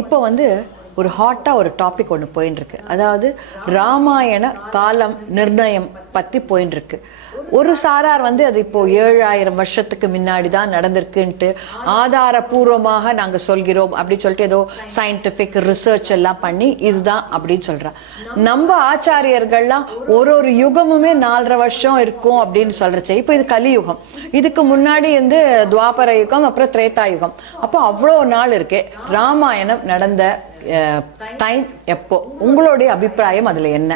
இப்போ வந்து ஒரு ஹாட்டாக ஒரு டாபிக் ஒன்று போயின்னு இருக்கு அதாவது ராமாயண காலம் நிர்ணயம் பற்றி போயின்னு இருக்கு ஒரு சாரார் வந்து அது இப்போ ஏழாயிரம் வருஷத்துக்கு முன்னாடி தான் நடந்திருக்குன்ட்டு ஆதாரபூர்வமாக நாங்கள் சொல்கிறோம் அப்படின்னு சொல்லிட்டு ஏதோ சயின்டிஃபிக் ரிசர்ச் எல்லாம் பண்ணி இதுதான் அப்படின்னு சொல்கிறேன் நம்ம ஆச்சாரியர்கள்லாம் ஒரு ஒரு யுகமுமே நாலரை வருஷம் இருக்கும் அப்படின்னு சொல்றச்சு. இப்போ இது கலியுகம். இதுக்கு முன்னாடி வந்து துவாபர யுகம் அப்புறம் திரேதா யுகம். அப்போ அவ்வளோ நாள் இருக்கு. ராமாயணம் நடந்த டைம் எப்போ? உங்களுடைய அபிப்பிராயம் அதில் என்ன?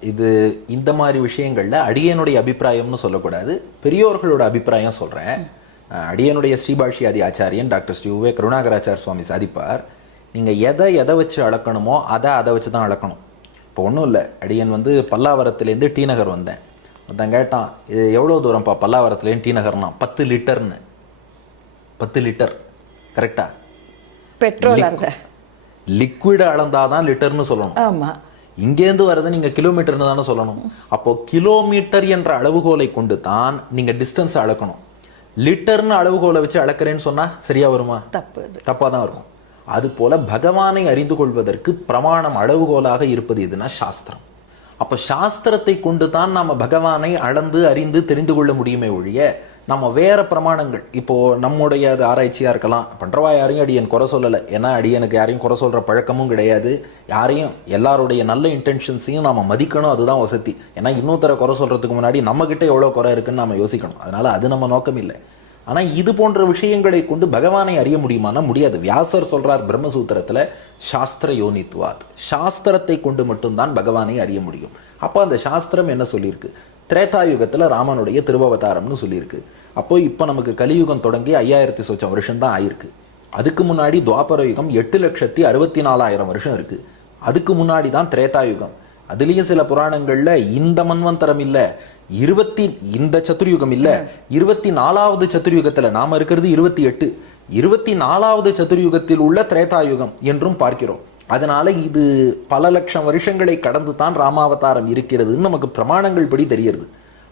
இது இந்த மாதிரி விஷயங்கள்ல அடியனுடைய அபிப்பிராயம்னு சொல்லக்கூடாது. பெரியோர்களோட அபிப்பிராயம் சொல்றேன். அஹ் அடியனுடைய ஸ்ரீபாஷியாதி ஆச்சாரியன் டாக்டர் ஸ்ரீ உவே கருணாகராச்சார் சுவாமி சாதிப்பார். நீங்க எதை எதை வச்சு அளக்கணுமோ அதை அதை வச்சு தான் அளக்கணும். இப்போ ஒன்றும் இல்லை. அடியன் வந்து பல்லாவரத்துலேருந்து டி நகர் வந்தேன். ஒருத்தன் கேட்டான் இது எவ்வளோ தூரம்ப்பா பல்லாவரத்துலேருந்து டி நகர்னா? பத்து லிட்டர்னு. பத்து லிட்டர். கரெக்டா? பெட்ரோல் லிக்விட் அளந்தாதான் லிட்டர்னு சொல்லணும். ஆமா. இங்கேருந்து வரதை நீங்க கிலோமீட்டர்னு தானே சொல்லணும். அப்போ கிலோமீட்டர் என்ற அளவுகோலை கொண்டு தான் நீங்க டிஸ்டன்ஸ் அளக்கணும். லிட்டர்னு அளவுகோலை வச்சு அளக்கிறேன்னு சொன்னா சரியா வருமா? தப்பு இது தப்பா தான் இருக்கும். அது போல பகவானை அறிந்து கொள்வதற்கு பிரமாணம் அளவுகோலாக இருப்பது எதுனா சாஸ்திரம். அப்ப சாஸ்திரத்தை கொண்டு தான் நாம பகவானை அளந்து அறிந்து தெரிந்து கொள்ள முடியுமே ஒழிய நம்ம வேற பிரமாணங்கள். இப்போ நம்முடைய அது ஆராய்ச்சியா இருக்கலாம். பண்றவா யாரையும் அடியன் குறை சொல்லலை. ஏன்னா அடியனுக்கு யாரையும் குறை சொல்ற பழக்கமும் கிடையாது. யாரையும் எல்லாருடைய நல்ல இன்டென்ஷன்ஸையும் நாம மதிக்கணும். அதுதான் வசதி. ஏன்னா இன்னொருத்தர குறை சொல்றதுக்கு முன்னாடி நம்ம கிட்ட எவ்வளவு குறை இருக்குன்னு நம்ம யோசிக்கணும். அதனால அது நம்ம நோக்கம் இல்லை ஆனா இது போன்ற விஷயங்களை கொண்டு பகவானை அறிய முடியுமானா முடியாது. வியாசர் சொல்றார் பிரம்மசூத்திரத்துல சாஸ்திர யோனித்வாத். சாஸ்திரத்தை கொண்டு மட்டும்தான் பகவானை அறிய முடியும். அப்போ அந்த சாஸ்திரம் என்ன சொல்லியிருக்கு? திரேதாயுகத்துல ராமனுடைய திருவவதாரம்னு சொல்லியிருக்கு. அப்போ இப்போ நமக்கு கலியுகம் தொடங்கி ஐயாயிரத்தி சொச்சம் வருஷம் தான் ஆயிருக்கு. அதுக்கு முன்னாடி துவாபர யுகம் எட்டு லட்சத்தி அறுபத்தி நாலாயிரம் வருஷம் இருக்கு. அதுக்கு முன்னாடி தான் திரேதாயுகம். அதுலயும் சில புராணங்கள்ல இந்த மன்வந்தரம் இல்ல இருபத்தி இந்த சதுர்யுகம் இல்ல இருபத்தி நாலாவது சதுர்யுகத்துல நாம இருக்கிறது இருபத்தி எட்டு. இருபத்தி நாலாவது சதுர்யுகத்தில் உள்ள திரேதாயுகம் என்றும் பார்க்கிறோம். அதனால் இது பல லட்சம் வருஷங்களை கடந்து தான் ராமாவதாரம் இருக்கிறதுன்னு நமக்கு பிரமாணங்கள் படி தெரிகிறது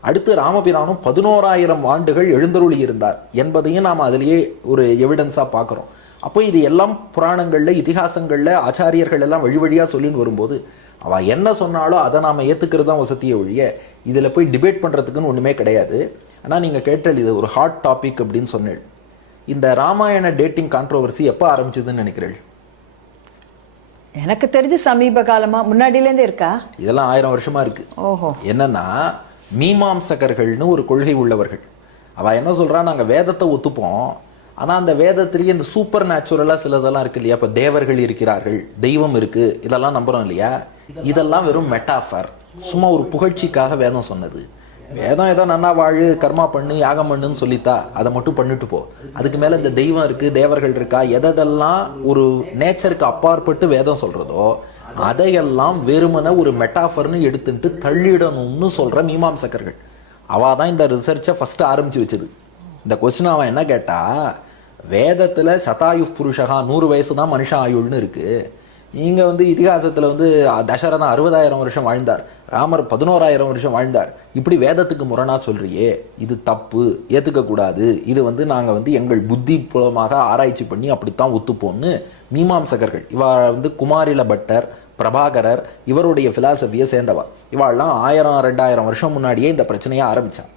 அடுத்து ராமபிரானும் பதினோராயிரம் ஆண்டுகள் எழுந்தருளி இருந்தார் என்பதையும் நாம் அதிலேயே ஒரு எவிடன்ஸாக பார்க்குறோம். அப்போ இது எல்லாம் புராணங்களில் இதிகாசங்களில் ஆச்சாரியர்கள் எல்லாம் வழி வழியாக சொல்லின்னு வரும்போது அவள் என்ன சொன்னாலும் அதை நாம் ஏற்றுக்கிறது தான் வசதியை ஒழிய இதில் போய் டிபேட் பண்ணுறதுக்குன்னு ஒன்றுமே கிடையாது. ஆனால் நீங்கள் கேட்டல் இது ஒரு ஹாட் டாபிக் அப்படின்னு சொன்னேன் இந்த ராமாயண டேட்டிங் கான்ட்ரோவர்சி எப்போ ஆரம்பிச்சதுன்னு நினைக்கிறேன் எனக்கு தெரிஞ்சு சமீப காலமா முன்னாடில இருந்தே இருக்கா? இதெல்லாம் ஆயிரம் வருஷமா இருக்கு. ஓஹோ. என்னன்னா மீமாம்சகர்கள்னு ஒரு கொள்கை உள்ளவர்கள். அவ என்ன சொல்றா நாங்க வேதத்தை ஒத்துப்போம். ஆனா அந்த வேதத்திலேயே இந்த சூப்பர் நேச்சுரலா சிலதெல்லாம் இருக்கு இல்லையா? இப்ப தேவர்கள் இருக்கிறார்கள் தெய்வம் இருக்கு இதெல்லாம் நம்புறோம் இல்லையா? இதெல்லாம் வெறும் மெட்டாஃபர் சும்மா ஒரு புகழ்ச்சிக்காக வேதம் சொன்னது. வேதம் ஏதோ நன்னா வாழு கர்மா பண்ணு யாகம் பண்ணுன்னு சொல்லித்தா அதை மட்டும் பண்ணிட்டு போ. அதுக்கு மேலே இந்த தெய்வம் இருக்குது தேவர்கள் இருக்கா எதெல்லாம் ஒரு நேச்சருக்கு அப்பாற்பட்டு வேதம் சொல்கிறதோ அதையெல்லாம் வெறுமன ஒரு மெட்டாஃபர்னு எடுத்துட்டு தள்ளிடணும்னு சொல்கிற மீமாம்சகர்கள். அவள் தான் இந்த ரிசர்ச்சை ஃபஸ்ட்டு ஆரம்பிச்சு வச்சது. இந்த கொஸ்டின் அவன் என்ன கேட்டால் வேதத்தில் சதாயு புருஷகா நூறு வயசு தான் மனுஷ ஆயுள்னு இருக்குது நீங்கள் வந்து இதிகாசத்தில் வந்து தசரதன் அறுபதாயிரம் வருஷம் வாழ்ந்தார். ராமர் பதினோராயிரம் வருஷம் வாழ்ந்தார். இப்படி வேதத்துக்கு முரணா சொல்கிறியே இது தப்பு ஏற்றுக்கக்கூடாது இது வந்து நாங்கள் வந்து எங்கள் புத்தி புலமாக ஆராய்ச்சி பண்ணி அப்படித்தான் ஒத்துப்போம்னு மீமாம்சகர்கள் இவ வந்து குமாரில பட்டர் பிரபாகரர் இவருடைய ஃபிலாசபியை சேர்ந்தவா இவாள்லாம் ஆயிரம் ரெண்டாயிரம் வருஷம் முன்னாடியே இந்த பிரச்சனையை ஆரம்பித்தான்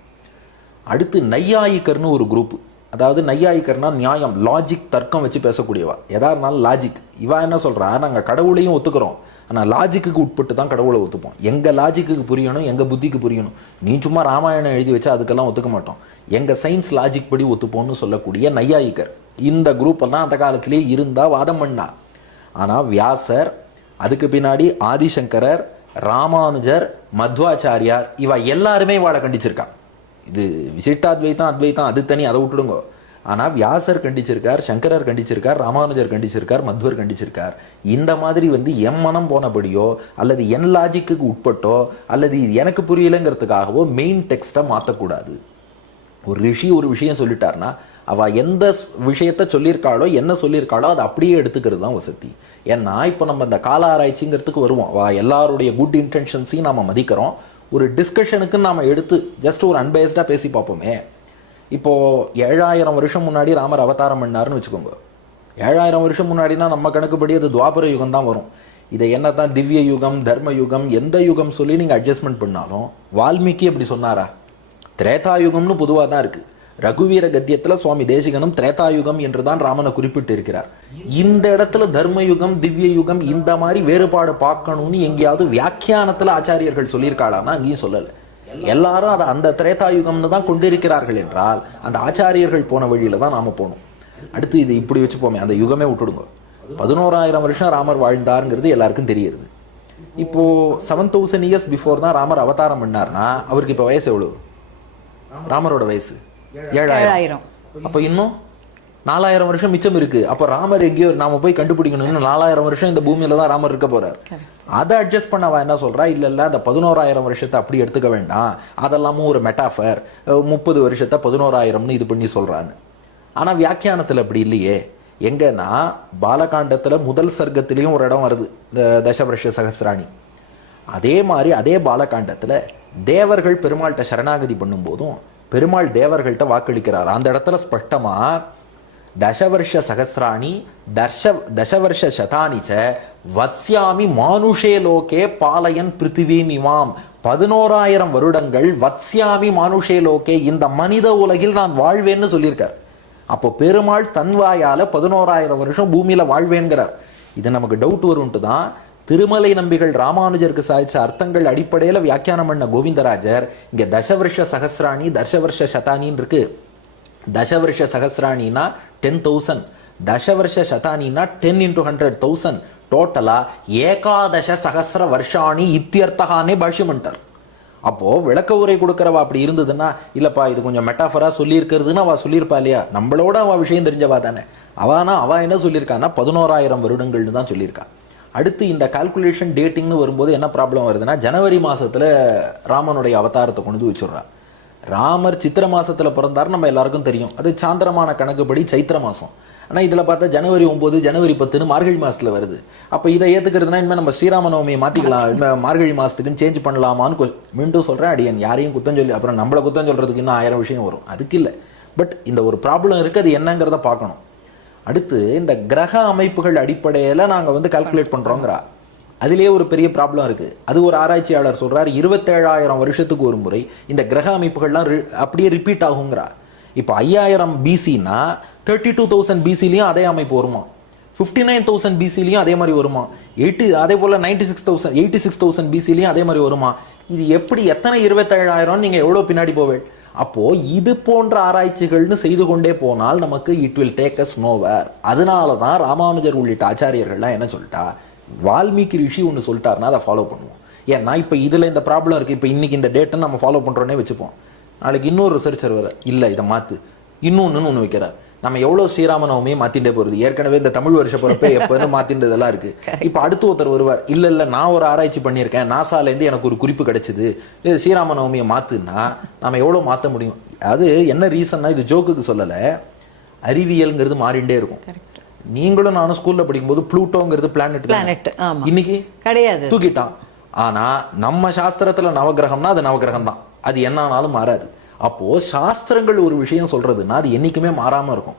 அடுத்து நையாயிக்கர்னு ஒரு குரூப்பு அதாவது நையாயிக்கர்னா நியாயம் லாஜிக் தர்க்கம் வச்சு பேசக்கூடியவா. எதா இருந்தாலும் லாஜிக் இவா என்ன சொல்கிறா நாங்கள் கடவுளையும் ஒத்துக்கிறோம். ஆனால் லாஜிக்குக்கு உட்பட்டு தான் கடவுளை ஒத்துப்போம். எங்கள் லாஜிக்குக்கு புரியணும் எங்கள் புத்திக்கு புரியணும்? நீ சும்மா ராமாயணம் எழுதி வச்சா அதுக்கெல்லாம் ஒத்துக்க மாட்டோம். எங்கள் சயின்ஸ் லாஜிக் படி ஒத்துப்போம்னு சொல்லக்கூடிய நையாயிக்கர் இந்த குரூப்பெல்லாம் அந்த காலத்திலேயே இருந்தால் வாதம் பண்ணா. ஆனால் வியாசர் அதுக்கு பின்னாடி ஆதிசங்கரர் ராமானுஜர் மத்வாச்சாரியார் இவா எல்லாருமே இவாளை கண்டிச்சிருக்கா. இது விசிஷ்டாத்வைத்தம் அத்வைத்தம் அது தனி அதை விட்டுடுங்க. ஆனால் வியாசர் கண்டிச்சிருக்கார் சங்கரர் கண்டிச்சிருக்கார் ராமானுஜர் கண்டிச்சிருக்கார் மத்வர் கண்டிச்சிருக்கார். இந்த மாதிரி வந்து என் மனம் போனபடியோ அல்லது என் லாஜிக்குக்கு உட்பட்டோ அல்லது இது எனக்கு புரியலைங்கிறதுக்காகவோ மெயின் டெக்ஸ்ட்டை மாற்றக்கூடாது ஒரு ரிஷி ஒரு விஷயம் சொல்லிட்டாருன்னா அவள் எந்த விஷயத்த சொல்லியிருக்காளோ என்ன சொல்லியிருக்காளோ அதை அப்படியே எடுத்துக்கிறது தான் வசதி. ஏன்னா இப்போ நம்ம இந்த கால ஆராய்ச்சிங்கிறதுக்கு வருவோம். அவள் எல்லாருடைய குட் இன்டென்ஷன்ஸையும் நம்ம மதிக்கிறோம். ஒரு டிஸ்கஷனுக்கு நாம் எடுத்து ஜஸ்ட் ஒரு அன்பேஸ்டாக பேசி பார்ப்போமே. இப்போது ஏழாயிரம் வருஷம் முன்னாடி ராமர் அவதாரம் பண்ணாருன்னு வச்சுக்கோங்க. ஏழாயிரம் வருஷம் முன்னாடினா நம்ம கணக்குப்படி அது துவாபர யுகம் தான் வரும். இதை என்ன தான் திவ்ய யுகம் தர்ம யுகம் எந்த யுகம் சொல்லி நீங்கள் அட்ஜஸ்ட்மெண்ட் பண்ணாலும் வால்மீகி அப்படி சொன்னாரா? திரேதா யுகம்னு பொதுவாக தான் இருக்குது ரகுவீர கத்தியத்தில் சுவாமி தேசிகனும் திரேதாயுகம் என்று தான் ராமனை குறிப்பிட்டு இருக்கிறார். இந்த இடத்துல தர்ம யுகம் திவ்ய யுகம் இந்த மாதிரி வேறுபாடு பார்க்கணும்னு எங்கேயாவது வியாக்கியானத்துல ஆச்சாரியர்கள் சொல்லியிருக்காளான்னா அங்கேயும் சொல்லலை. எல்லாரும் அதை அந்த திரேதாயுகம்னு தான் கொண்டிருக்கிறார்கள் என்றால் அந்த ஆச்சாரியர்கள் போன வழியில தான் நாம போகணும். அடுத்து இது இப்படி வச்சுப்போமே அந்த யுகமே விட்டுடுங்க. பதினோராயிரம் வருஷம் ராமர் வாழ்ந்தாருங்கிறது எல்லாருக்கும் தெரியுது. இப்போ செவன் தௌசண்ட் இயர்ஸ் பிஃபோர் தான் ராமர் அவதாரம் பண்ணார்னா அவருக்கு இப்போ வயசு எவ்வளவு? ராமரோட வயசு? ஏழாயிரம். அப்போ இன்னும்? நாலாயிரம் வருஷம் மிச்சம் இருக்கு. அப்போ ராமர் எங்கேயோ நாம போய் கண்டுபிடிக்கணும் இன்னும் நாலாயிரம் வருஷம் இந்த பூமியில தான் ராமர் இருக்க போறார். அதை அட்ஜஸ்ட் பண்ணவா என்ன சொல்றா? இல்ல இல்ல அந்த பதினோராயிரம் வருஷத்தை அப்படி எடுத்துக்க வேண்டாம். அதெல்லாமும் ஒரு மெட்டாஃபர் முப்பது வருஷத்தை பதினோராயிரம்னு இது பண்ணி சொல்றான்னு. ஆனா வியாக்கியானத்துல அப்படி இல்லையே. எங்கன்னா பாலகாண்டத்துல முதல் சர்க்கத்திலையும் ஒரு இடம் வருது. தசவருஷ சகசிராணி. அதே மாதிரி அதே பாலகாண்டத்துல தேவர்கள் பெருமாள்கிட்ட சரணாகதி பண்ணும்போதும் பெருமாள் தேவர்கள்ட்ட வாக்களிக்கிறார். அந்த இடத்துல ஸ்பஷ்டமா தசவர்ஷ சகசிராணி தர்ஷ தசவர்ஷ சதானி ச வத்ஸ்யாமி மானுஷே லோகே பாலயன் பிருத்திவீம் இமாம் பதினோராயிரம் வருடங்கள் வத்ஸ்யாமி மானுஷே லோகே இந்த மனித உலகில் நான் வாழ்வேன்னு சொல்லியிருக்கார். அப்போ பெருமாள் தன்வாயால் பதினோராயிரம் வருஷம் பூமியில வாழ்வேங்கிறார் இது நமக்கு டவுட் வரும்ட்டு தான் திருமலை நம்பிகள் ராமானுஜருக்கு சாதிச்ச அர்த்தங்கள் அடிப்படையில் வியாக்கியானம் பண்ண கோவிந்தராஜர் இங்கே தசவருஷ சகசிராணி தசவருஷ சதானின்னு இருக்கு. தசவருஷ சகசிராணின்னா டென் தௌசண்ட் தசவருஷ சதானினா டென் இன்டூ ஹண்ட்ரட் தௌசண்ட் டோட்டலாக ஏகாதச சகசிர வருஷாணி இத்தியர்த்தகானே பாஷ்யம் அப்போது விளக்க உரை கொடுக்குறவா அப்படி இருந்ததுன்னா இல்லைப்பா இது கொஞ்சம் மெட்டாஃபராக சொல்லியிருக்கிறதுன்னு அவள் சொல்லியிருப்பா இல்லையா? நம்மளோட அவள் விஷயம் தெரிஞ்சவா தானே. அவனா அவள் என்ன சொல்லியிருக்கான்னா பதினோராயிரம் வருடங்கள்னு தான் சொல்லியிருக்கா. அடுத்து இந்த கால்குலேஷன் டேட்டிங்னு வரும்போது என்ன ப்ராப்ளம் வருதுன்னா ஜனவரி மாதத்தில் ராமனுடைய அவதாரத்தை கொண்டு வச்சுட்றான் ராமர் சித்திர மாதத்தில் பிறந்தார் நம்ம எல்லாருக்கும் தெரியும். அது சாந்திரமான கணக்குப்படி சைத்திர மாதம் ஆனால் இதில் பார்த்தா ஜனவரி ஒம்பது ஜனவரி பத்துன்னு மார்கழி மாதத்தில் வருது. அப்போ இதை ஏற்றுக்கிறதுனா இனிமேல் நம்ம ஸ்ரீராம நவமியை மாற்றிக்கலாம் இனிமேல் மார்கழி மாதத்துக்குன்னு சேஞ்ச் பண்ணலாமான்னு கொ- மீண்டும் சொல்கிறேன் அடியன் யாரையும் குத்தம் சொல்லி அப்புறம் நம்மளை குத்தம் சொல்கிறதுக்கு இன்னும் ஆயிரம் விஷயம் வரும். அதுக்கு இல்லை. பட் இந்த ஒரு ப்ராப்ளம் இருக்குது அது என்னங்கிறத பார்க்கணும். அடுத்து இந்த கிரக அமைப்புகள் அடிப்படையில் நாங்கள் வந்து கால்குலேட் பண்ணுறோங்கிறா அதிலேயே ஒரு பெரிய ப்ராப்ளம் இருக்குது அது ஒரு ஆராய்ச்சியாளர் சொல்கிறார் இருபத்தேழாயிரம் வருஷத்துக்கு ஒரு முறை இந்த கிரக அமைப்புகள்லாம் ரி- அப்படியே ரிப்பீட் ஆகுங்கிறார். இப்போ ஐயாயிரம் பிசினா தேர்ட்டி டூ தௌசண்ட் பிசிலையும் அதே அமைப்பு வருமா? ஃபிஃப்டி நைன் தௌசண்ட் பிசிலையும் அதே மாதிரி வருமா? எயிட்டி அதே போல் ninety six thousand eighty six thousand பிசிலையும் அதே மாதிரி வருமா? இது எப்படி எத்தனை இருபத்தேழாயிரம் நீங்கள் எவ்வளோ பின்னாடி போவேன் அப்போ இது போன்ற ஆராய்ச்சிகள்னு செய்து கொண்டே போனால் நமக்கு it will take us nowhere அதனால தான் ராமானுஜர் உள்ளிட்ட ஆச்சாரியர்கள்லாம் என்ன சொல்லிட்டா வால்மீகி ரிஷி ஒன்று சொல்லிட்டாருன்னா அதை ஃபாலோ பண்ணுவோம். ஏன்னா இப்போ இதில் இந்த ப்ராப்ளம் இருக்குது இப்போ இன்னைக்கு இந்த டேட்டை நம்ம ஃபாலோ பண்ணுறோன்னே வச்சுப்போம். நாளைக்கு இன்னொரு ரிசர்ச்சர் வர இல்லை இதை மாற்று இன்னொன்னு ஒன்று வைக்கிறார். நம்ம எவ்வளோ ஸ்ரீராம நவமியை மாத்திட்டே போறது? ஏற்கனவே இந்த தமிழ் வருஷ பிறப்பே எப்போன்னு மாத்தின்றதெல்லாம் இருக்கு. இப்போ அடுத்து ஒருத்தர் வருவார். இல்ல இல்ல நான் ஒரு ஆராய்ச்சி பண்ணியிருக்கேன். நாசாலேருந்து எனக்கு ஒரு குறிப்பு கிடைச்சது. இது ஸ்ரீராம நவமியை மாத்துன்னா நாம எவ்வளோ மாத்த முடியும்? அது என்ன ரீசன்னா இது ஜோக்குக்கு சொல்லலை. அறிவியல்ங்கிறது மாறிண்டே இருக்கும். நீங்களும் நானும் ஸ்கூல்ல படிக்கும்போது ப்ளூட்டோங்கிறது பிளானட் ஆமா. இன்னைக்கு? கிடையாது. தூக்கிட்டான் ஆனா நம்ம சாஸ்திரத்துல நவகிரகம்னா அது நவகிரகம் தான் அது என்ன ஆனாலும் மாறாது. அப்போ சாஸ்திரங்கள் ஒரு விஷயம் சொல்றதுன்னா அது என்னைக்குமே மாறாம இருக்கும்.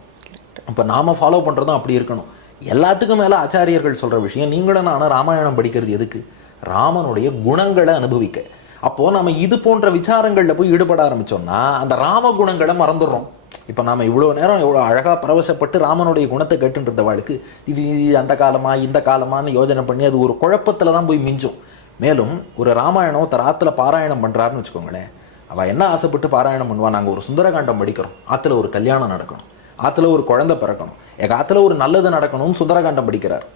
அப்ப நாம ஃபாலோ பண்றதும் அப்படி இருக்கணும். எல்லாத்துக்கும் மேல ஆச்சாரியர்கள் சொல்ற விஷயம் நீங்களும் நானும் ராமாயணம் படிக்கிறது எதுக்கு? ராமனுடைய குணங்களை அனுபவிக்க. அப்போ நம்ம இது போன்ற விசாரங்கள்ல போய் ஈடுபட ஆரம்பிச்சோம்னா அந்த ராம குணங்களை மறந்துடுறோம். இப்போ நாம் இவ்வளோ நேரம் இவ்வளோ அழகாக பரவசப்பட்டு ராமனுடைய குணத்தை கேட்டுன்ற வாழ்க்கை இது அந்த காலமா இந்த காலமான்னு யோஜனை பண்ணி அது ஒரு குழப்பத்தில் தான் போய் மிஞ்சும். மேலும் ஒரு ராமாயணம் ஒருத்தர் ஆற்றுல பாராயணம் பண்ணுறாருன்னு வச்சுக்கோங்களேன். அவள் என்ன ஆசைப்பட்டு பாராயணம் பண்ணுவா? நாங்கள் ஒரு சுந்தரகாண்டம் படிக்கிறோம். ஆற்றுல ஒரு கல்யாணம் நடக்கணும். ஆற்றுல ஒரு குழந்தை பிறக்கணும். எங்கள் ஆற்றுல ஒரு நல்லது நடக்கணும்னு சுந்தரகாண்டம் படிக்கிறார்.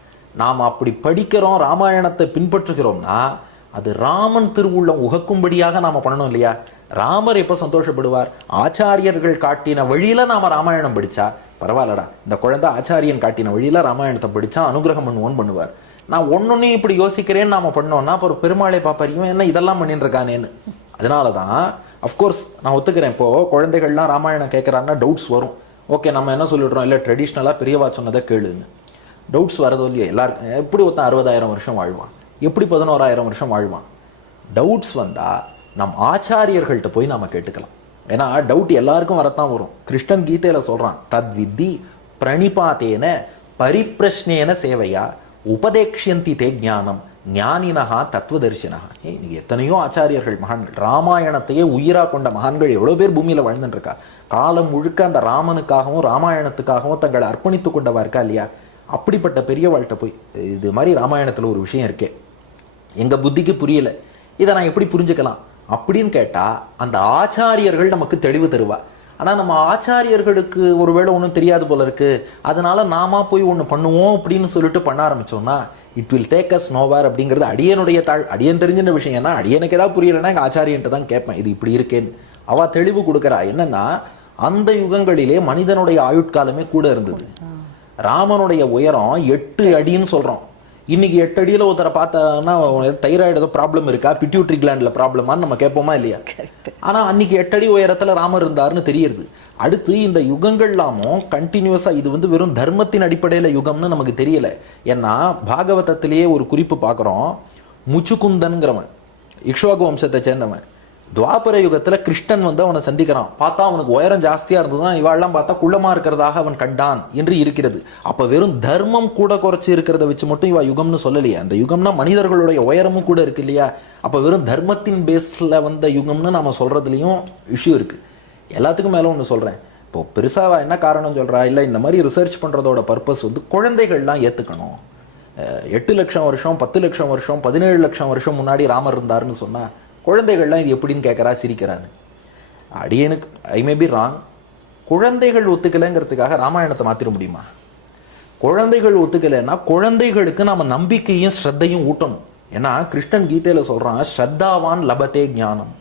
நாம் அப்படி படிக்கிறோம் ராமாயணத்தை பின்பற்றுகிறோம்னா அது ராமன் திருவுள்ளம் உகக்கும்படியாக நாம் பண்ணணும் இல்லையா? ராமர் எப்போ சந்தோஷப்படுவார்? ஆச்சாரியர்கள் காட்டின வழியில் நாம் ராமாயணம் படித்தா பரவாயில்லடா. இந்த குழந்தை ஆச்சாரியன் காட்டின வழியில் ராமாயணத்தை படித்தா அனுகிரகம் பண்ணுவோன்னு பண்ணுவார். நான் ஒன்னொன்னையும் இப்படி யோசிக்கிறேன்னு நாம் பண்ணோம்னா அப்புறம் பெருமாளை பார்ப்பார் இவன் என்ன இதெல்லாம் பண்ணிட்டுருக்கானேன்னு அதனால தான் அஃப்கோர்ஸ் நான் ஒத்துக்கிறேன். இப்போது குழந்தைகள்லாம் ராமாயணம் கேட்குறாங்கன்னா டவுட்ஸ் வரும். ஓகே நம்ம என்ன சொல்லிடுறோம்? இல்லை ட்ரெடிஷ்னலாக பெரியவா சொன்னதை கேளுன்னு. டவுட்ஸ் வரதோ இல்லையோ? எல்லாருக்கும் எப்படி ஒருத்தன் அறுபதாயிரம் வருஷம் வாழ்வான்? எப்படி பதினோராயிரம் வருஷம் வாழ்வான்? டவுட்ஸ் வந்தால் நம் ஆச்சாரியர்கள்ட்ட போய் நாம் கேட்டுக்கலாம். ஏன்னா டவுட் எல்லாருக்கும் வரத்தான் வரும். கிருஷ்ணன் கீதையில் சொல்கிறான் தத்வித்தி பிரணிபாத்தேன பரிப்பிரஷ்னேன சேவையா உபதேக்ஷியந்தி தே ஞானம் ஞானினஹா தத்துவதர்சினஹா இன்னைக்கு எத்தனையோ ஆச்சாரியர்கள் மகான்கள் ராமாயணத்தையே உயிரா கொண்ட மகான்கள் எவ்வளோ பேர் பூமியில் வாழ்ந்துட்டுருக்கா காலம் முழுக்க அந்த ராமனுக்காகவும் ராமாயணத்துக்காகவும் தங்களை அர்ப்பணித்து கொண்டவா இருக்கா இல்லையா? அப்படிப்பட்ட பெரியவாள்கிட்ட போய் இது மாதிரி ராமாயணத்தில் ஒரு விஷயம் இருக்கே. எங்க புத்திக்கு புரியல. இதை நான் எப்படி புரிஞ்சுக்கலாம்? அப்படின்னு கேட்டா அந்த ஆச்சாரியர்கள் நமக்கு தெளிவு தருவா. ஆனா நம்ம ஆச்சாரியர்களுக்கு ஒருவேளை ஒன்றும் தெரியாது போல இருக்கு. அதனால நாம போய் ஒன்று பண்ணுவோம் அப்படின்னு சொல்லிட்டு பண்ண ஆரம்பிச்சோம்னா it will take us nowhere அப்படிங்கிறது அடியனுடைய தாழ் அடியன் தெரிஞ்சின விஷயம். ஏன்னா அடியனுக்கு ஏதாவது புரியலைன்னா எங்க ஆச்சாரியன்ட்ட தான் கேட்பேன் இது இப்படி இருக்கேன்னு. அவ தெளிவு கொடுக்கறா. என்னன்னா அந்த யுகங்களிலே மனிதனுடைய ஆயுட்காலமே கூட இருந்தது. ராமனுடைய உயரம் எட்டு அடின்னு சொல்றோம். இன்னைக்கு எட்டு அடியில ஒருத்தரை பார்த்தோன்னா தைராய்டு ஏதோ ப்ராப்ளம் இருக்கா? பிட்யூட்ரி கிளாண்ட்ல ப்ராப்ளமான்னு நம்ம கேட்போமா இல்லையா? ஆனா அன்னைக்கு எட்டு அடி உயரத்துல ராமர் இருந்தாருன்னு தெரியுது. அடுத்து இந்த யுகங்கள்லாமும் கண்டினியூஸா இது வந்து வெறும் தர்மத்தின் அடிப்படையில யுகம்னு நமக்கு தெரியல. ஏன்னா பாகவதத்திலேயே ஒரு குறிப்பு பார்க்குறோம். முச்சுக்குந்தன்கிறவன் இக்ஷ்வாகு வம்சத்தை சேர்ந்தவன். துவாபர யுகத்தில் கிருஷ்ணன் வந்து அவனை சந்திக்கிறான். பார்த்தா அவனுக்கு உயரம் ஜாஸ்தியாக இருந்ததுதான் இவாள்லாம் பார்த்தா குள்ளமாக இருக்கிறதாக அவன் கண்டான் என்று இருக்கிறது. அப்போ வெறும் தர்மம் கூட குறைச்சி இருக்கிறத வச்சு மட்டும் இவா யுகம்னு சொல்லலையே. அந்த யுகம்னா மனிதர்களுடைய உயரமும் கூட இருக்கு இல்லையா? அப்போ வெறும் தர்மத்தின் பேஸில் வந்த யுகம்னு நம்ம சொல்கிறதுலையும் இஷ்யூ இருக்குது எல்லாத்துக்கும் மேலே ஒன்று சொல்கிறேன் இப்போ பெருசாக என்ன காரணம் சொல்கிறா இல்லை இந்த மாதிரி ரிசர்ச் பண்ணுறதோட பர்பஸ் வந்து குழந்தைகள்லாம் ஏற்றுக்கணும் எட்டு லட்சம் வருஷம் பத்து லட்சம் வருஷம் பதினேழு லட்சம் வருஷம் முன்னாடி ராமர் இருந்தாருன்னு சொன்னால் குழந்தைகள்லாம் இது எப்படின்னு கேட்கறா சிரிக்கிறான்னு. அடியனுக்கு ஐ மே பி ராங் குழந்தைகள் ஒத்துக்கலைங்கிறதுக்காக ராமாயணத்தை மாத்திர முடியுமா? குழந்தைகள் ஒத்துக்கலைன்னா குழந்தைகளுக்கு நாம் நம்பிக்கையும் ஸ்ரத்தையும் ஊட்டணும். ஏன்னா கிருஷ்ணன் கீதையில் சொல்கிறான் ஸ்ரத்தாவான் லபத்தே ஞானம்.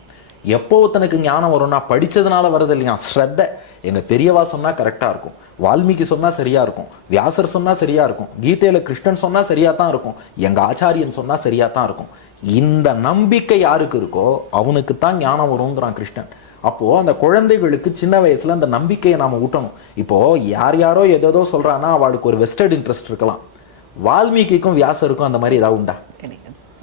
எப்போ தனக்கு ஞானம் வரும்னா படித்ததுனால வருது இல்லையா? ஸ்ரத்த. எங்கள் பெரியவா சொன்னால் கரெக்டாக இருக்கும். வால்மீகி சொன்னால் சரியாக இருக்கும். வியாசர் சொன்னால் சரியாக இருக்கும். கீதையில் கிருஷ்ணன் சொன்னால் சரியாக தான் இருக்கும். எங்கள் ஆச்சாரியன் சொன்னால் சரியாக தான் இருக்கும். இந்த நம்பிக்கை யாருக்கு இருக்கோ அவனுக்கு தான் ஞானம் வருங்கிறான் கிருஷ்ணன். அப்போ அந்த குழந்தைகளுக்கு சின்ன வயசுல அந்த நம்பிக்கையை நாம ஊட்டணும். இப்போ யார் யாரோ ஏதேதோ சொல்றான்னா அவளுக்கு ஒரு வெஸ்டர்ட் இன்ட்ரெஸ்ட் இருக்கலாம். வால்மீகிக்கும் வியாசருக்கும் அந்த மாதிரி ஏதாவது உண்டா?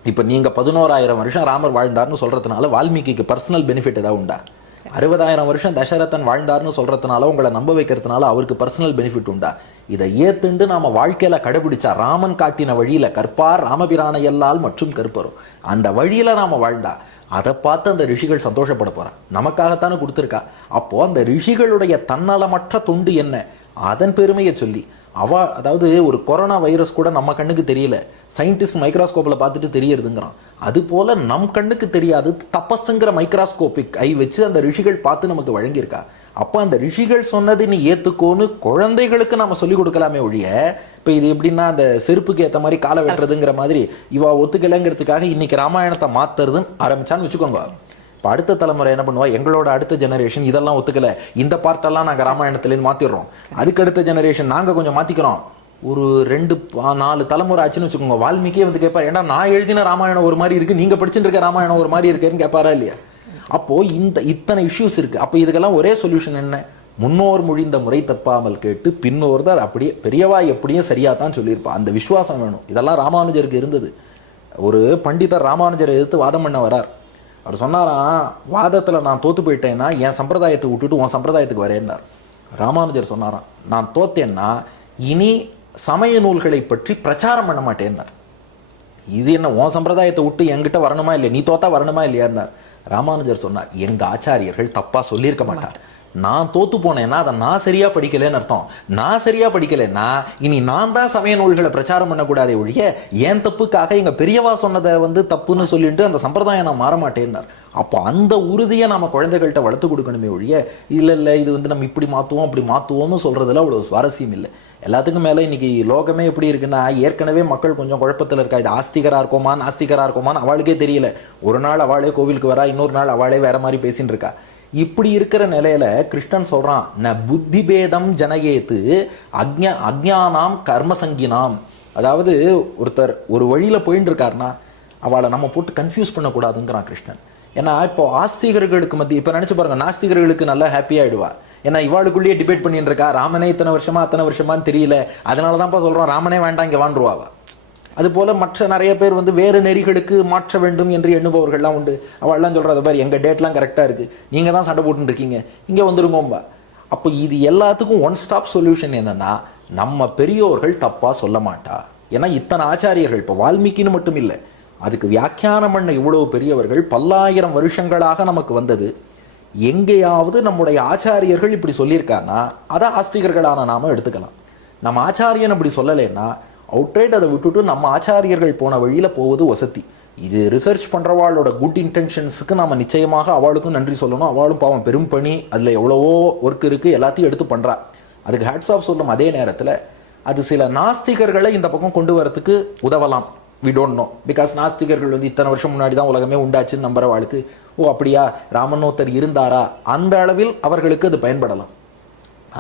இப்போ நீங்க பதினோராயிரம் வருஷம் ராமர் வாழ்ந்தார்னு சொல்றதுனால வால்மீகிக்கு பர்சனல் பெனிஃபிட் ஏதாவது உண்டா? அறுபதாயிரம் வருஷம் தசரதன் வாழ்ந்தார்னு சொல்றதுனால உங்களை நம்ப வைக்கிறதுனால அவருக்கு பர்சனல் பெனிஃபிட் உண்டா? இதை ஏத்துண்டு நாம வாழ்க்கையில கடைபிடிச்சா ராமன் காட்டின வழியில கற்பார் ராமபிரான எல்லால் மற்றும் கற்பரும் அந்த வழியில நாம வாழ்ந்தா அதை பார்த்து அந்த ரிஷிகள் சந்தோஷப்பட போறான். நமக்காகத்தானே கொடுத்துருக்கா? அப்போ அந்த ரிஷிகளுடைய தன்னலமற்ற தொண்டு என்ன? அதன் பெருமையை சொல்லி அவ அதாவது ஒரு கொரோனா வைரஸ் கூட நம்ம கண்ணுக்கு தெரியல. சயின்டிஸ்ட் மைக்ராஸ்கோப்பில் பார்த்துட்டு தெரியறதுங்கிறான். அது போல நம் கண்ணுக்கு தெரியாது தப்பஸுங்கிற மைக்ராஸ்கோப்பிக் ஐ வச்சு அந்த ரிஷிகள் பார்த்து நமக்கு வழங்கியிருக்கா. அப்போ அந்த ரிஷிகள் சொன்னது நீ ஏற்றுக்கோன்னு குழந்தைகளுக்கு நம்ம சொல்லி கொடுக்கலாமே ஒழிய இப்போ இது எப்படின்னா அந்த செருப்புக்கு ஏற்ற மாதிரி காலை வெட்டுறதுங்கிற மாதிரி இவா ஒத்துக்கலைங்கிறதுக்காக இன்னைக்கு ராமாயணத்தை மாத்துறதுன்னு ஆரம்பிச்சான்னு வச்சுக்கோங்க. இப்போ அடுத்த தலைமுறை என்ன பண்ணுவா? எங்களோட அடுத்த ஜெனரேஷன் இதெல்லாம் ஒத்துக்கல. இந்த பார்ட்டெல்லாம் நாங்கள் ராமாயணத்துலேருந்து மாத்திடுறோம். அதுக்கு அடுத்த ஜெனரேஷன் நாங்கள் கொஞ்சம் மாத்திக்கிறோம். ஒரு ரெண்டு பா- நாலு தலைமுறை ஆச்சுன்னு வச்சுக்கோங்க. வால்மீகியே வந்து கேட்பாரு ஏன்னா நான் எழுதின ராமாயணம் ஒரு மாதிரி இருக்கு? நீங்க படிச்சுட்டு இருக்க ராமாயணம் ஒரு மாதிரி இருக்கேன்னு கேட்பாரா இல்லையா? அப்போ இந்த இத்தனை இஷ்யூஸ் இருக்கு. அப்போ இதுக்கெல்லாம் ஒரே சொல்யூஷன் என்ன? முன்னோர் மொழிந்த முறை தப்பாமல் கேட்டு பின்னோர் தான் அப்படியே பெரியவா எப்படியும் சரியா தான் சொல்லியிருப்பான் அந்த விசுவாசம் வேணும். இதெல்லாம் ராமானுஜருக்கு இருந்தது. ஒரு பண்டிதர் ராமானுஜரை எதிர்த்து வாதம் பண்ண வரார். அவர் சொன்னாராம் வாதத்தில் நான் தோத்து போயிட்டேன்னா என் சம்பிரதாயத்தை விட்டுட்டு உன் சம்பிரதாயத்துக்கு வரேன்னார். ராமானுஜர் சொன்னாராம் நான் தோத்தேன்னா இனி சமய நூல்களை பற்றி பிரச்சாரம் பண்ண மாட்டேன்னார். இது என்ன உன் சம்பிரதாயத்தை விட்டு என்கிட்ட வரணுமா இல்லையா? நீ தோத்தா வரணுமா இல்லையான்னார். ராமானுஜர் சொன்னார் எங்க ஆச்சாரியர்கள் தப்பா சொல்லியிருக்க மாட்டார். நான் தோத்து போனேன்னா அதை நான் சரியா படிக்கலைன்னு அர்த்தம். நான் சரியா படிக்கலைன்னா இனி நான் தான் சமய நூல்களை பிரச்சாரம் பண்ணக்கூடாதே ஒழிய ஏன் தப்புக்காக எங்க பெரியவா சொன்னதை வந்து தப்புன்னு சொல்லிட்டு அந்த சம்பிரதாயம் நான் மாற மாட்டேன்னார். அப்போ அந்த உறுதியை நம்ம குழந்தைகள்கிட்ட வளர்த்து கொடுக்கணுமே ஒழிய இல்லை இல்லை இது வந்து நம்ம இப்படி மாத்துவோம் அப்படி மாத்துவோம்னு சொல்றதுல அவ்வளவு சுவாரஸ்யம் இல்லை. எல்லாத்துக்கும் மேலே இன்னைக்கு லோகமே எப்படி இருக்குன்னா ஏற்கனவே மக்கள் கொஞ்சம் குழப்பத்தில் இருக்கா இது ஆஸ்திகராக இருக்கோமா நாஸ்திகராக இருக்கோமான்னு அவளுக்கே தெரியல. ஒரு நாள் அவளே கோவிலுக்கு வரா இன்னொரு நாள் அவளே வேற மாதிரி பேசின்னு இருக்கா. இப்படி இருக்கிற நிலையில கிருஷ்ணன் சொல்றான் ந புத்தி பேதம் ஜனகேத்து அக்ஞ அக்ஞானாம் கர்மசங்கினாம். அதாவது ஒருத்தர் ஒரு வழியில போயின்னு இருக்காருன்னா அவளை நம்ம போட்டு கன்ஃபியூஸ் பண்ணக்கூடாதுங்கிறான் கிருஷ்ணன். ஏன்னா இப்போ ஆஸ்திகர்களுக்கு மத்திய இப்போ நினைச்சு பாருங்க நாஸ்திகர்களுக்கு நல்லா ஹாப்பி ஆயிடுவா. ஏன்னா இவாளுக்குள்ளேயே டிபேட் பண்ணிட்டு இருக்கா ராமனே இத்தனை வருஷமா அத்தனை வருஷமான்னு தெரியல. அதனால தான்ப்பா சொல்கிறோம் ராமனே வேண்டாம் இங்கே வாண்டுருவாவா அது போல மற்ற நிறைய பேர் வந்து வேறு நெறிகளுக்கு மாற்ற வேண்டும் என்று எண்ணுபவர்கள்லாம் உண்டு. அவள்லாம் சொல்றத பாரு எங்கள் டேட்லாம் கரெக்டாக இருக்குது நீங்கள் தான் சண்டை போட்டுருக்கீங்க இருக்கீங்க வந்துருங்கோம்பா. அப்போ இது எல்லாத்துக்கும் ஒன் ஸ்டாப் சொல்யூஷன் என்னன்னா நம்ம பெரியோர்கள் தப்பாக சொல்ல மாட்டா. ஏன்னா இத்தனை ஆச்சாரியர்கள் இப்போ வால்மீகின்னு மட்டும் இல்லை அதுக்கு வியாக்கியானம் பண்ண இவ்வளவு பெரியவர்கள் பல்லாயிரம் வருஷங்களாக நமக்கு வந்தது. எங்கேயாவது நம்முடைய ஆச்சாரியர்கள் இப்படி சொல்லியிருக்காங்கன்னா அதை ஆஸ்திகர்களான நாம எடுத்துக்கலாம். நம்ம ஆச்சாரியன் அப்படி சொல்லலைன்னா அவுட்ரைட் அதை விட்டுட்டு நம்ம ஆச்சாரியர்கள் போன வழியில் போவது வசதி. இது ரிசர்ச் பண்ணுறவாளோட குட் இன்டென்ஷன்ஸுக்கு நம்ம நிச்சயமாக அவளுக்கும் நன்றி சொல்லணும். அவளும் பாவம் பெரும் பணி. அதில் எவ்வளவோ ஒர்க் இருக்குது எல்லாத்தையும் எடுத்து பண்ணுறா அதுக்கு ஹேட்ஸ் ஆஃப் சொல்லும் அதே நேரத்தில் அது சில நாஸ்திகர்களை இந்த பக்கம் கொண்டு வரத்துக்கு உதவலாம். வி டோன்ட் நோ பிகாஸ் நாஸ்திகர்கள் வந்து இத்தனை வருஷம் முன்னாடி தான் உலகமே உண்டாச்சுன்னு நம்புற வாழ்க்கை. ஓ அப்படியா? ராமனோத்தர் இருந்தாரா? அந்த அளவில் அவர்களுக்கு அது பயன்படலாம்.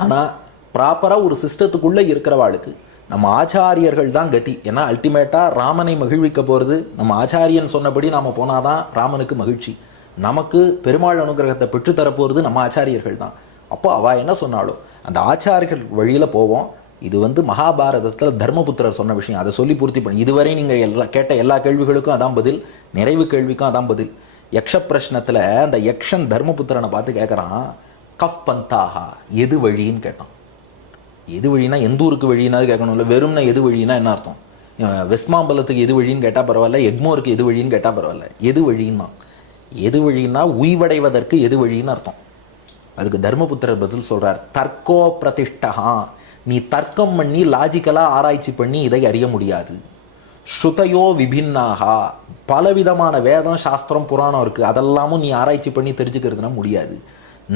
ஆனால் ப்ராப்பராக ஒரு சிஸ்டத்துக்குள்ளே இருக்கிறவாளுக்கு நம்ம ஆச்சாரியர்கள் தான் கதி. ஏன்னா அல்டிமேட்டாக ராமனை மகிழ்விக்க போகிறது நம்ம ஆச்சாரியன் சொன்னபடி நம்ம போனால் தான் ராமனுக்கு மகிழ்ச்சி. நமக்கு பெருமாள் அனுகிரகத்தை பெற்றுத்தர போகிறது நம்ம ஆச்சாரியர்கள் தான். அப்போ அவ என்ன சொன்னாலும் அந்த ஆச்சாரியர்கள் வழியில் போவோம். இது வந்து மகாபாரதத்துல தர்மபுத்திரர் சொன்ன விஷயம். அதை சொல்லி பூர்த்தி பண்ணி இதுவரை நீங்க எல்லா கேட்ட எல்லா கேள்விகளுக்கும் அதான் பதில் நிறைவு கேள்விக்கும் அதான் பதில். யக்ஷ பிரஷ்னத்தில் அந்த யக்ஷன் தர்மபுத்திரனை பார்த்து கேட்கறான் கஃப் பந்தாகா எது வழின்னு கேட்டான். எது வழினா எந்த ஊருக்கு வழினா கேட்கணும்ல வெறும்னா எது வழினா என்ன அர்த்தம்? வெஸ்மாம்பலத்துக்கு எது வழின்னு கேட்டால் பரவாயில்ல எக்மோருக்கு எது வழின்னு கேட்டால் பரவாயில்ல. எது வழின்னா? எது வழின்னா உய்வடைவதற்கு எது வழின்னு அர்த்தம்? அதுக்கு தர்மபுத்திரர் பதில் சொல்றார் தர்க்கோ பிரதிஷ்டகா நீ தர்க்கம் பண்ணி லாஜிக்கலாக ஆராய்ச்சி பண்ணி இதை அறிய முடியாது. ஸ்ருதையோ விபின்னாகா. பலவிதமான வேதம் சாஸ்திரம் புராணம் இருக்குது அதெல்லாமும் நீ ஆராய்ச்சி பண்ணி தெரிஞ்சுக்கிறதுனா முடியாது.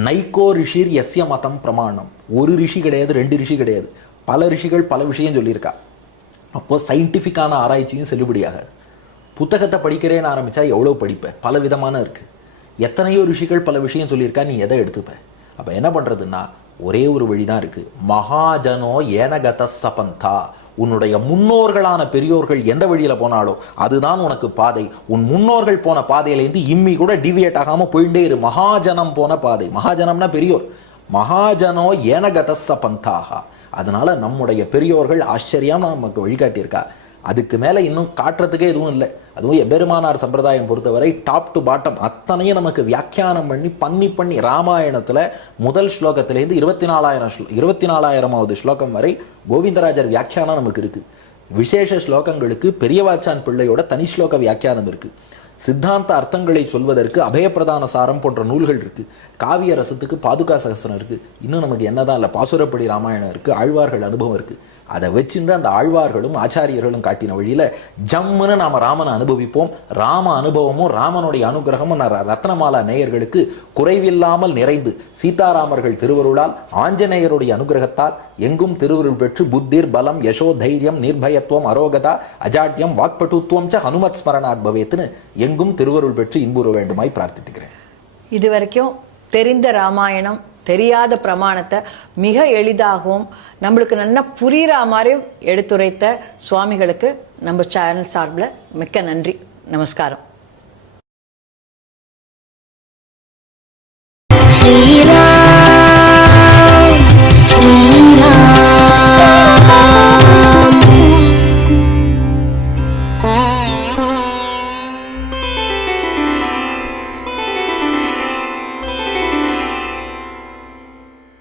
நைக்கோ ரிஷிர் எஸ்ய மதம் பிரமாணம். ஒரு ரிஷி கிடையாது ரெண்டு ரிஷி கிடையாது. பல ரிஷிகள் பல விஷயம் சொல்லியிருக்கா. அப்போது சயின்டிஃபிக்கான ஆராய்ச்சியும் செல்லுபடியாகாது புத்தகத்தை படிக்கிறேன்னு ஆரம்பிச்சா எவ்வளோ படிப்பேன் பல விதமான இருக்குது எத்தனையோ ரிஷிகள் பல விஷயம் சொல்லியிருக்கா நீ எதை எடுத்துப்ப? அப்போ என்ன பண்ணுறதுன்னா ஒரே ஒரு வழிதான் இருக்கு. மகாஜனோ ஏனகத சபந்தா உன்னுடைய முன்னோர்களான பெரியோர்கள் எந்த வழியில போனாலோ அதுதான் உனக்கு பாதை. உன் முன்னோர்கள் போன பாதையிலேருந்து இம்மி கூட டிவியேட் ஆகாம போயிட்டே இரு. மகாஜனம் போன பாதை. மகாஜனம்னா பெரியோர். மகாஜனோ ஏனகத சபந்தாக அதனால நம்முடைய பெரியோர்கள் ஆச்சரியமா நமக்கு வழிகாட்டியிருக்கா. அதுக்கு மேலே இன்னும் காட்டுறதுக்கே எதுவும் இல்லை. அதுவும் எபெருமானார் சம்பிரதாயம் பொறுத்தவரை டாப் டு பாட்டம் அத்தனையும் நமக்கு வியாக்கியானம் பண்ணி பண்ணி பண்ணி ராமாயணத்தில் முதல் ஸ்லோகத்திலேருந்து இருபத்தி நாலாயிரம் ஸ்லோ இருபத்தி நாலாயிரமாவது ஸ்லோகம் வரை கோவிந்தராஜர் வியாக்கியானம் நமக்கு இருக்குது விசேஷ ஸ்லோகங்களுக்கு பெரியவாச்சான் பிள்ளையோட தனி ஸ்லோக வியாக்கியானம் இருக்குது சித்தாந்த அர்த்தங்களை சொல்வதற்கு அபயப்பிரதான சாரம் போன்ற நூல்கள் இருக்குது காவிய ரசத்துக்கு பாதுகா சகசனம் இருக்குது இன்னும் நமக்கு என்னதான் இல்லை? பாசுரப்படி ராமாயணம் இருக்குது ஆழ்வார்கள் அனுபவம் இருக்குது அதை வச்சுட்டு அந்த ஆழ்வார்களும் ஆச்சாரியர்களும் காட்டின வழியில் ஜம்முன்னு நாம் ராமனை அனுபவிப்போம். ராம அனுபவமும் ராமனுடைய அனுகிரகமும் ரத்னமாலா நேயர்களுக்கு குறைவில்லாமல் நிறைந்து சீதாராமர்கள் திருவருளால் ஆஞ்சநேயருடைய அனுகிரகத்தால் எங்கும் திருவருள் பெற்று புத்திர் பலம் யசோ தைரியம் நிர்பயத்துவம் அரோகதா அஜாட்யம் வாக்பட்டுத்துவம் ச ஹனுமத் ஸ்மரணாத் பவேத்துன்னு எங்கும் திருவருள் பெற்று இன்புற வேண்டுமாய் பிரார்த்தித்துக்கிறேன். இதுவரைக்கும் தெரிந்த ராமாயணம் தெரியாத பிரமாணத்தை மிக எளிதாகவும் நம்மளுக்கு நல்லா புரிகிற மாதிரியும் எடுத்துரைத்த சுவாமிகளுக்கு நம்ம சேனல் சார்பில் மிக்க நன்றி. நமஸ்காரம்.